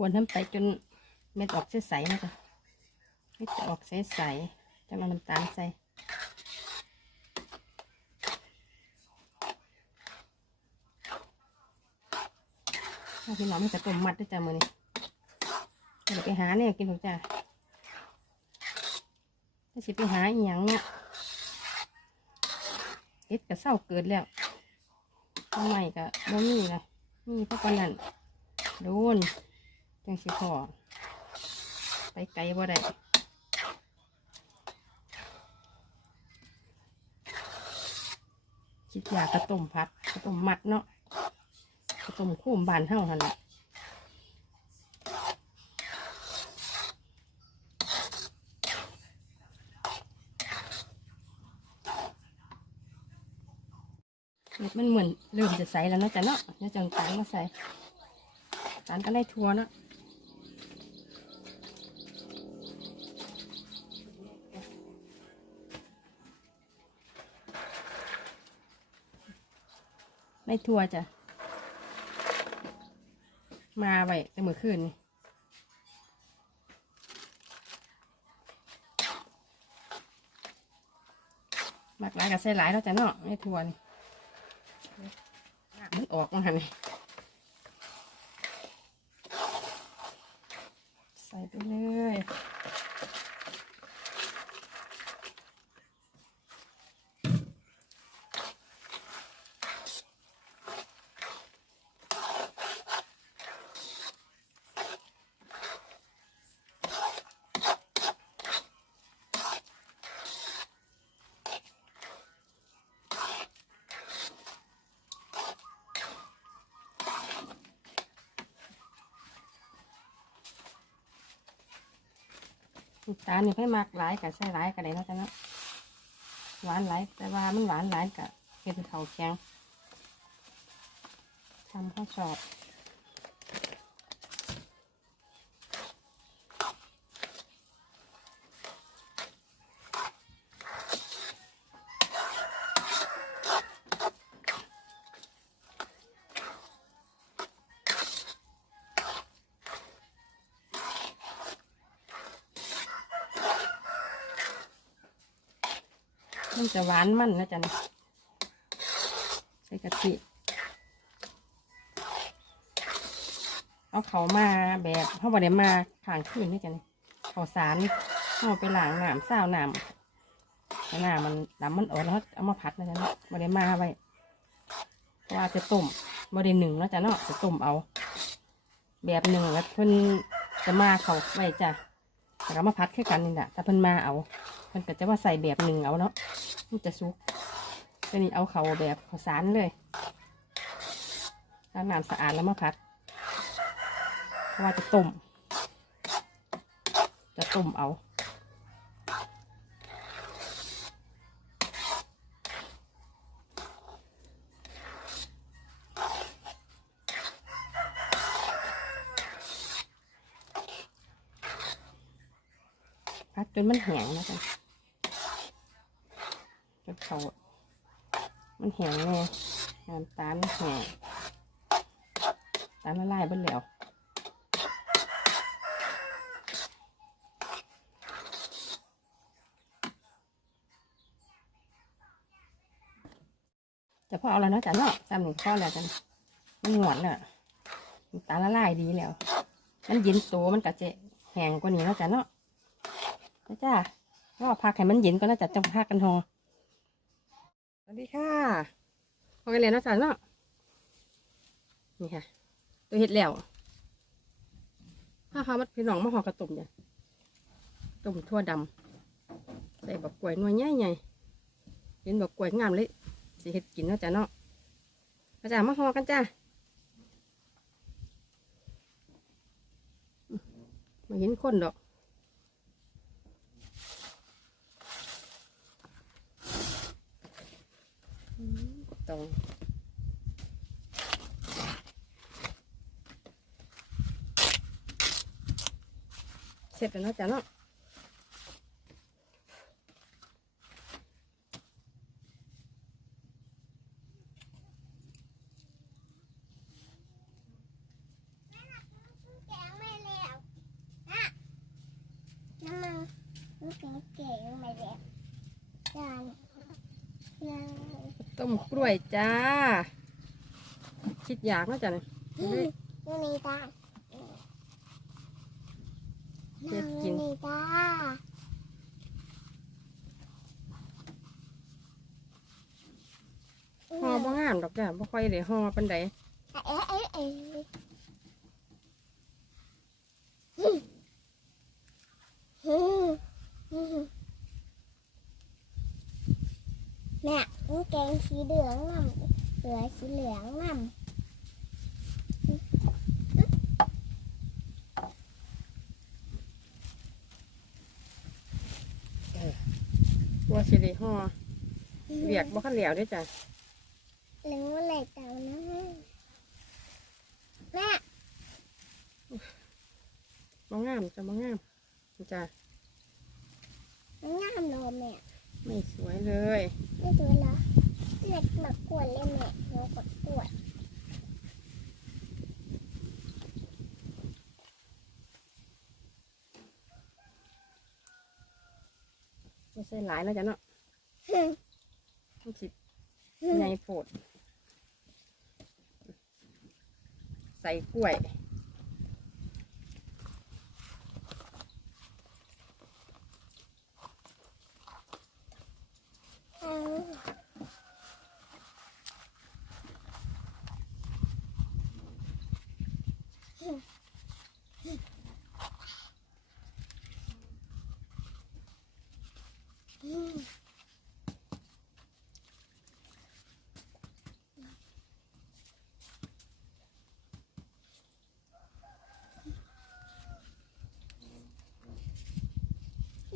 วนทั้งไปจนเม็ดออกใสๆนะจ๊ะเม็ดออกใสๆจะมาน้ำตาลใส่เอาพี่น้องมันจะต้มมัดด้วยจ้ะมือนี้เดี๋ยวไปหาเนี่ยกินหรอกจ้ะถ้าสิไปหาอีหยังเนี่ยเอ็ดกับเศร้าเกิดแล้วทำไมก็บ่มีเลยมีเพราะปานนั้นโดน จังสิพอไปไกลบ่ได้คิดอยากกระต้มพัดกระต้มมัดเนาะกระต้มคู่มบานเท่าหันแหละมันเหมือนเริ่มจะใสแล้วนะจ๊ะเนาะเดี๋ยจังตาลมาใส่ตาลก็ได้ทัวเนาะ ไม่ทัวจ้ะ มาไว้แต่เมื่อคืนนี่มากหลายกับใส่หลายแล้วจ้ะเนาะไม่ทัวนี่มันออกมาหันนี่ใส่ไปเลย น้ำตาลนี่ให้มากหลายกับใส่หลายกับได้เนาะจ๊ะเนาะหวานหลายแต่ว่ามันหวานหลายกับเป็นเขาแข็งทำข้าวสอบ มันจะหวานมันนะจ๊ะเนาะใส่กะทิเอาเขามาแบบเขาบอได้มาขางขึ้นนี่จ้ะนี่เขาสารเอาไปล้างน้ำเศร้าน้ำให้น้ำมันน้ำมันอ่อนแล้วเอามาพัดนะจ๊ะเนาะบอได้มาไว้เพราะว่าจะต้มบอได้หนึ่งแล้วจ้ะเนาะจะต้มเอา แบบหนึ่งแล้วเพิ่นจะมาเขาไว้จ้ะแล้วก็มาพัดแค่กันนี่แหละถ้าเพิ่นมาเอา มันก็จะว่าใส่แบบหนึ่งเอาเนาะมันจะซุกก็นี่เอาเขาแบบเขาสารเลยเอาน้ำสะอาดแล้วมาพัดว่าจะต้ม จะต้มเอาพัดจนมันแห้งนะจ๊ะ จนเขามันแห้งแน่น้ำตาลแห้งตาลละลายเบนแล้วจะพอเอาแล้วเนาะจ๊ะเนาะตามหนึ่งข้อแล้วกัน มันหวานน่ะน้ำตาลละลายดีแล้ว มันเย็นโตมันก็จะแห้งกว่านี้เนาะจ๊ะเนาะนะจ้าก็พักให้มันเย็นก็น่าจะจังพักกันทอส วัสดีค่ะพอกันเลยนะจ๊ะเนาะนี่ค่ะ ตัวเห็ดแล้วถ้าเขามัดพี่น้องมาห่อกระตุ่มจ้ะตุ่มทั่วดำใส่บักกล้วยน่วยใหญ่เห็นบักกล้วยงามเลยสิเห็ดกินเนาะจ๊ะเนาะมาจ้ามาห่อกันจ้ามาเห็นคนดอกอืม ตรงเสร็จแล้วเนะจ๊ะเนาะแกงไม่แล้วนะน้ำมันมันแกงแกงไม่แล้วจานยัง ต้มกล้วยจ้า คิดอยากเนาะจ๊ะเนี่ยยูนิตาเก็บกินยูนิตาห่อบ่งามดอกจ้ะบ่ค่อยได้ห่อปันใดเอ๊ะเอ๊ะเอ๊ะฮึ่มฮึ่ มแม่มันแกงสีเหลืองน่ำเหลือสีเหลืองน่ำกลัวสิได้ห่อเวียกบ่คันแล้วเด้อจ้ะเลี้ยงว่าอะไรเต่านะแม่บ่งามจ้ะบ่งามจ้ะมันงามเลยแม่ ไม่สวยเลย ไม่สวยเหรอเล็กมากวนเลยแม่หนูกดกวดไม่ใช่หลายแล้วจ้ะเนาะฮึ่มมันสิฮึ่มใหญ่โพด ใส่กล้วย เอาฮึ่ม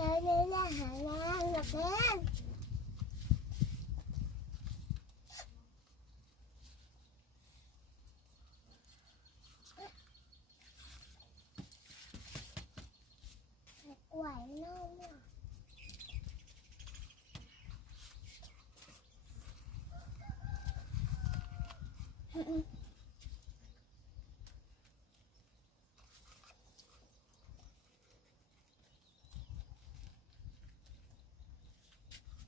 แล้วเนี่ยจะหาน้ำหรอกแม่ กล้วยน้องอะ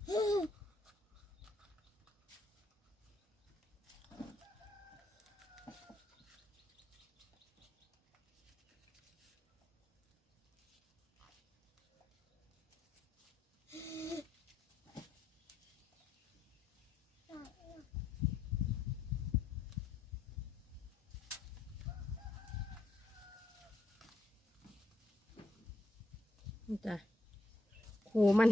นี่ จ้ะโหมัน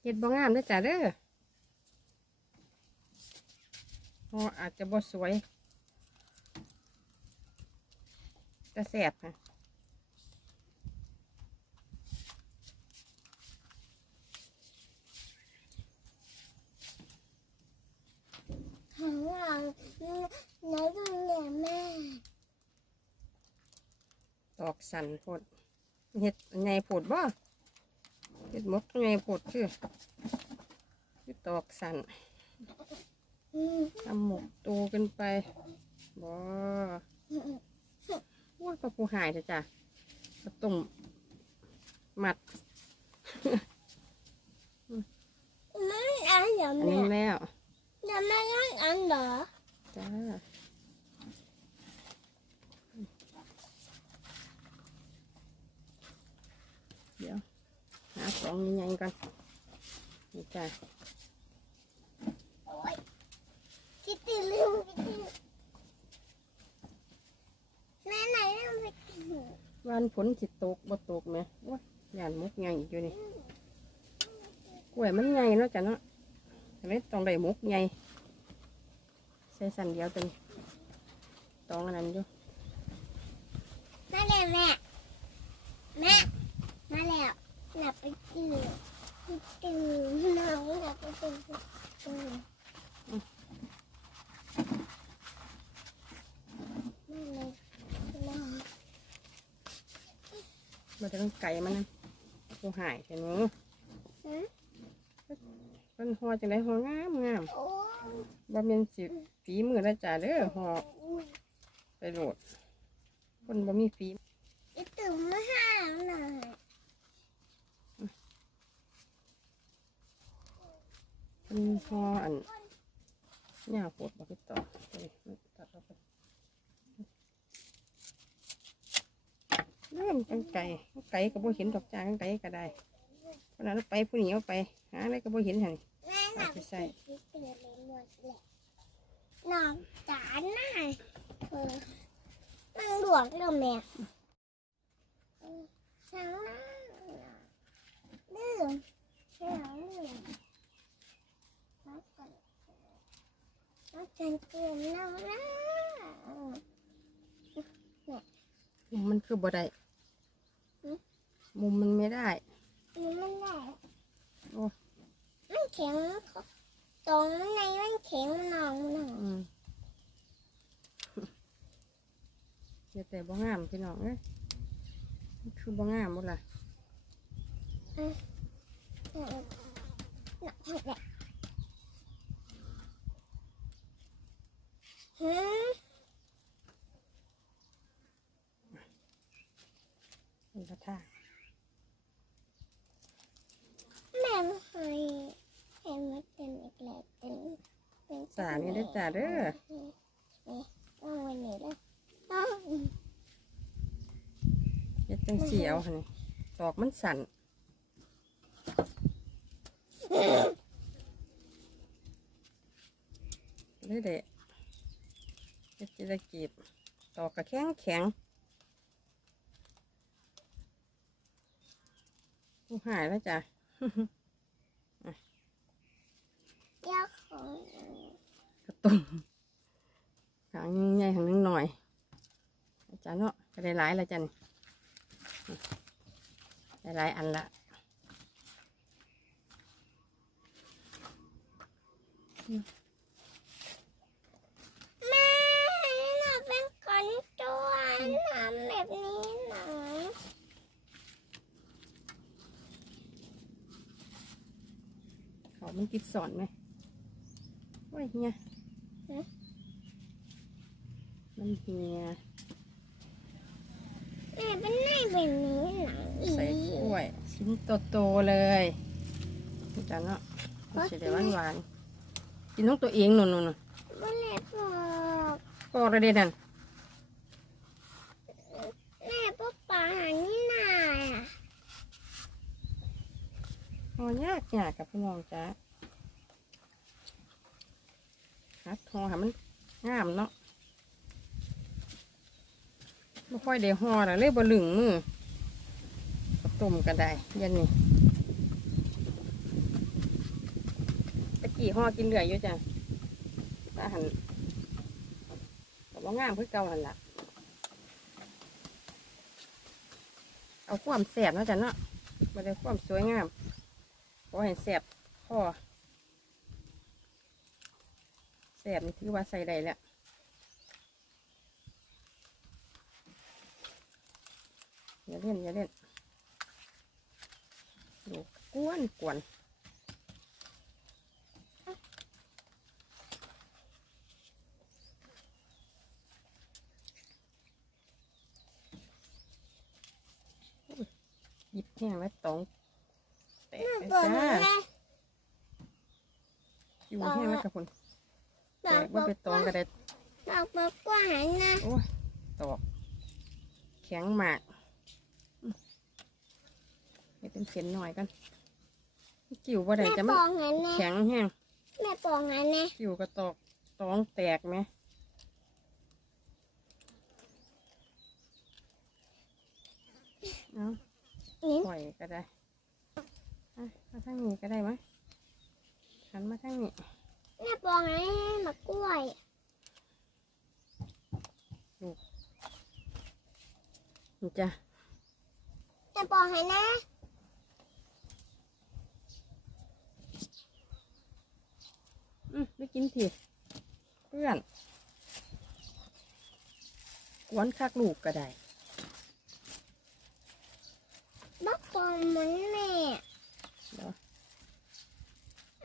เห็ดบ่งามเด้อจ้ะเด้อเพราะอาจจะบ่สวย แต่แสบค่ะ หางหลังไห นดูเนี่ยแม่ตอกสันโพดเห็ดไงผดบ่เห็ดมกไงผดคือคือตอกสันอืมทำหมกโตกันไปบ่ว่าก็ผู้หายเถอะจ้ะก็ต้มมัดมันอันเดียวอันแม่นี้แล้วเดี๋ยวแม่ยังอันเดียวจ้าเดี๋ยวหาของใหญ่ๆก่อนนี่จ้ะโอ้ยคิดตีลืมคิดตีแม่ไหนลืมไปตีวันฝนสิตกบ่ตกไหมว้ายยานมุกใหญ่อีกอยู่นี่กล้วยมันใหญ่เนาะจ้ะเนาะก็เลยต้องได้มุกใหญ่ใส่สันเดียวจนตองอันนั้นอยู่มาแล้วแม่แม่มาแล้ว หลับไปตื่นตื่นน้องหลับไปตื่นตื่นมาเลยมามันจะต้องไก่มันนะผู้หายเห็นไหมฮะเป็นหอจังไดหองามงามโอ้บ่แม่นสิฝีมือแล้วจ้ะเด้อหอไปโหลด คนบ่มีฝีตื่นมาห้าหน่อย เป็นหออันเนี่ยปวดบ่คือต่อตัดออกไปเริ่มกันไก่ไก่ก็บ่เห็นดอกจางไก่ก็ได้เพราะนั้นไปผู้หนี้เอาไปหาอะไรก็บ่เห็นหันแม่หลับไปตื่นตื่นเลยหนอนจานน้าเออมันหลวกเลยแม่เออช่างหน้าดื้อช่างดื้อมาก่อน มาจนเตือนเรานะมุมมันคือบ่ได้ มุมมันไม่ได้ มันไม่ได้โอ้มันแข็งตรงในมันแข็งมันนองมันนองอืมเดี๋ยวแต่บ่งามพี่น้องเอ้ยมันคือบ่งามหมดล่ะหนักหดเลยฮึเป็นกระท่าแม่ไม่เคยเห็นมันเป็นอีกแล้วเป็นเป็นสานี่ได้อจ้าเด้อต้องวันนี้แล้วต้องเฮ็ดจังสีเอาหั่นนี่ดอกมันสั่นเลยเดะ จะกีบดอกกระแข็งแข็งผู้หายแล้วจ้ะยากของกระตุ่มหางใหญ่หางนึงหน่อยอาจารย์เนาะก็ได้หลายแล้วจ้ะนี่ได้หลายอันละแม่หนูเป็นคนตัวหนำแบบนี้หนัง เขา มันติดสอนไหมโอ้ยเฮียมันเฮียแม่เป็นไงแบบนี้หนังอีใส่กล้วย ชิ้นโตๆเลยอาจารย์เนาะมันจะได้หวานๆกินของตัวเองนู่นๆบ่เล็บบอกๆปอกระเด็นนั่นแม่ป๊าป๋าหานี่นาอะหอยากยากกับพี่น้องจ้าฮัด ห่อให้มันงามเนาะไม่ค่อยได้ห่อแล้วเลยบ่ลึงมือต้มก็ได้ยันนี่ตะกี้ห่อกินเหลืออยู่จ้ะตาหันก็บ่างามคือเก่าหันละเอาความแสบนะจ้ะเนาะม่ได้ความสวยงามขอให้แสบพอแสบนี่ถือว่าใส่ได้แล้วอย่าเล่นอย่าเล่นดูกวนกวนอุ้ยหยิบแห้งแล้วตองแตกน่าเลยตัวจ้านั้นแม่อยู่แห้งแล้วกับคนแตดอกกว่า ไปตองก็ได้ดอกบักกว่าหันนะโอ้ยตอกแข็งมากอืมให้เป็นเส้นหน่อยกันกิ่วบ่ได้แม่จะปมันองหันนะแข็งแห้งแม่ปองหันนะกิ่วก็ตอกตองแตกไหมเอานี่ปล่อยก็ได้อะมาทางนี้ก็ได้ไหมหันมาทางนี้ แม่ปองหันให้มากล้วยนี่จ้ะแม่ปองหันนะอืมไม่กินทีเพื่อนกวนคักลูกก็ได้บักปองเหมือนแม่เดี๋ยว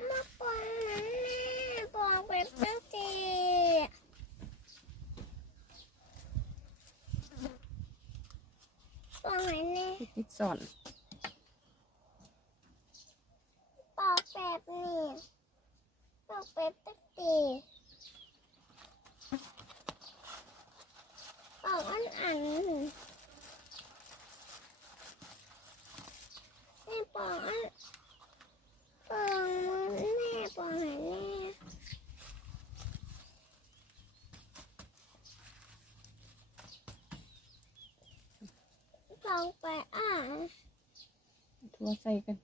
บักปองเหมือนแม่ ปองเป็นตั้งทีปองหันนะติดสอนปอกแบบนี้ปอกแบบตั้งทีอกอันอันแม่ปอกอันปองเหมือนแม่ปองหันแม่ปองไปอะ ทั่วใส่กัน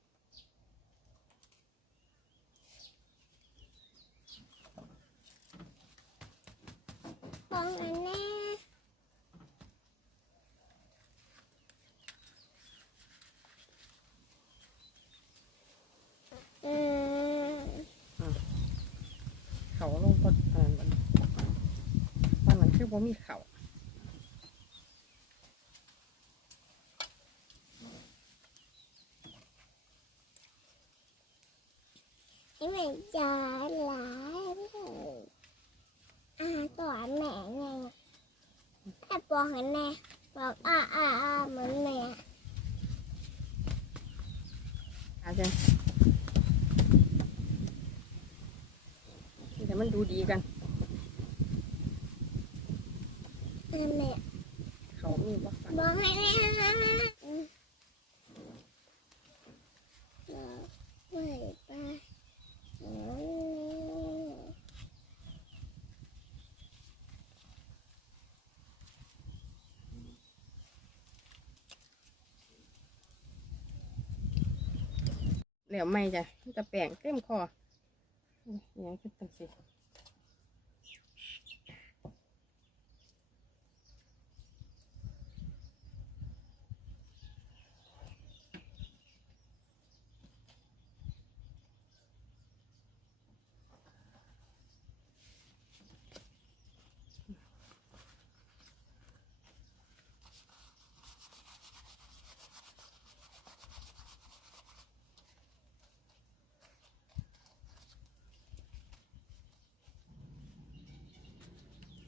ปองอันแน่อืม เขาลงพออันนั้นมันวันนั้นคือว่ามีเขานี่แม่จะหลายเลยอ่าตัวแม่ไงแม่ปองอันแน่บอกอ่าอ่าอ่าเหมือนแม่อาจารย์แต่มัน ดูดีกันอ่าแม่เขามีว่าฟันบอกให้แน่นะอืมบอกไม่ไปอืมเหลวไม่จ้ะมันจะแปลงเต็มคออุ๊ยอิหยังขึ้นตังสิ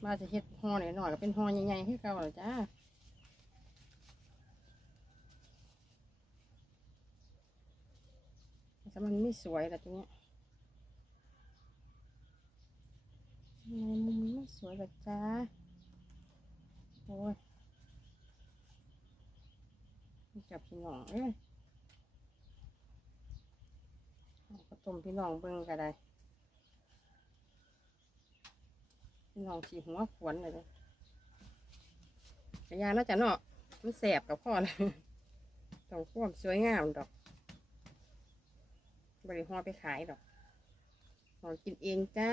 มาจะเฮ็ดห่อหน่อยๆก็เป็นห่อใหญ่ๆคือเก่าแล้วจ้าแต่มันไม่สวยละตัวเนี้ยทำไมมุมไม่สวยละจ้า โอ้ยจับพี่น้องเอ้ยก็ต้มพี่น้องเบิ่งก็ได้ พี่น้องสีหัวขวนเลยกระยาน่าจะเนาะมันแสบกับพ่อเลยต้องความสวยงามดอก บริหอไปขายดอกหอกินเองจ้า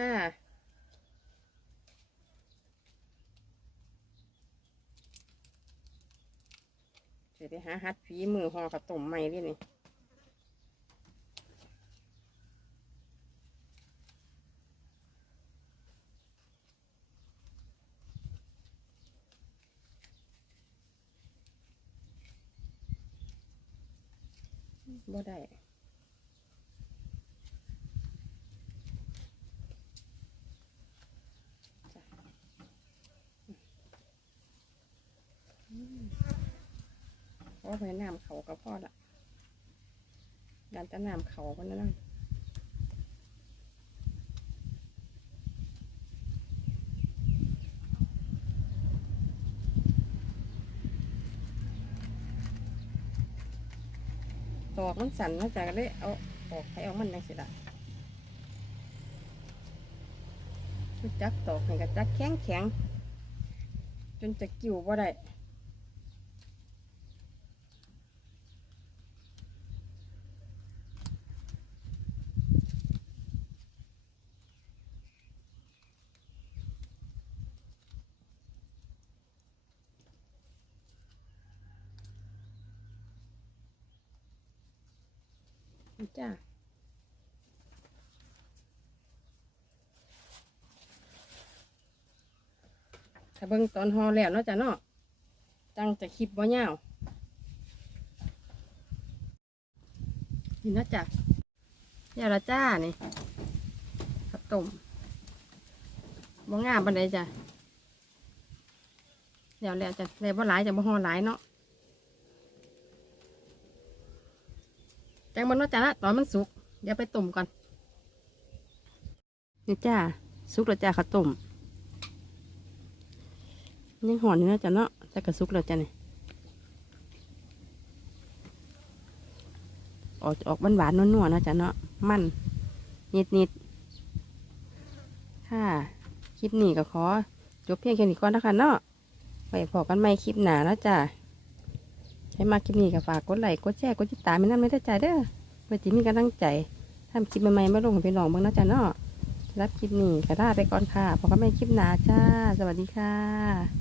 เดี๋ยวไปหาฮัดฝีมือหอข้าวต้มใหม่ดินี่ บ่ได้เพราะไปน้ำเขาก็พอละดันจะน้ำเขากันแล้วน อกมันสั่นมาจากเลยเอาออกให้เอามันได้สิละจักตอกให้กับจักแข็งแข็งจนจะกิ่วบ่ได้ จ้าถ้าเบิ่งตอนหอแล้วเนาะจ้ะเนาะจังจะคลิปบ่ยาวนี่นะจ้ะเดี๋ยวละจ้านี่ข้าวต้มบ่งามปานใดจ้ะเดี๋ยวแล้วจ้ะแล้วบ่หลายจ้ะบ่หอหลายเนาะ จังมันว่าจ้าตอนมันสุกเดี๋ยวไปต้มก่อนนี่จ้าสุกแล้วจ้าข้าวต้มยังหอนอยู่นะจ้ะเนาะแต่ก็สุกแล้วจ้ะนี่ออกออกหวานๆนัวๆนะจ้ะเนาะมันนิดๆค่ะ คลิปนี้ก็ขอ จบเพียงแค่นี้ก่อนนะคะเนาะไปพอกันใหม่คลิปหน้านะจ้ะ ให้มาคลิปนี้ก็ฝากกดไลค์กดแชร์กดติดตามไม่นั่นไม่ได้ใจเด้อเพื่อที่มีกำลังใจทำคลิปใหม่ๆมาลงให้พี่น้องบ้างนะจ๊ะเนาะรับคลิปนี้ก็ลาไปก่อนค่ะพบกันใหม่คลิปหน้าจ้า สวัสดีค่ะ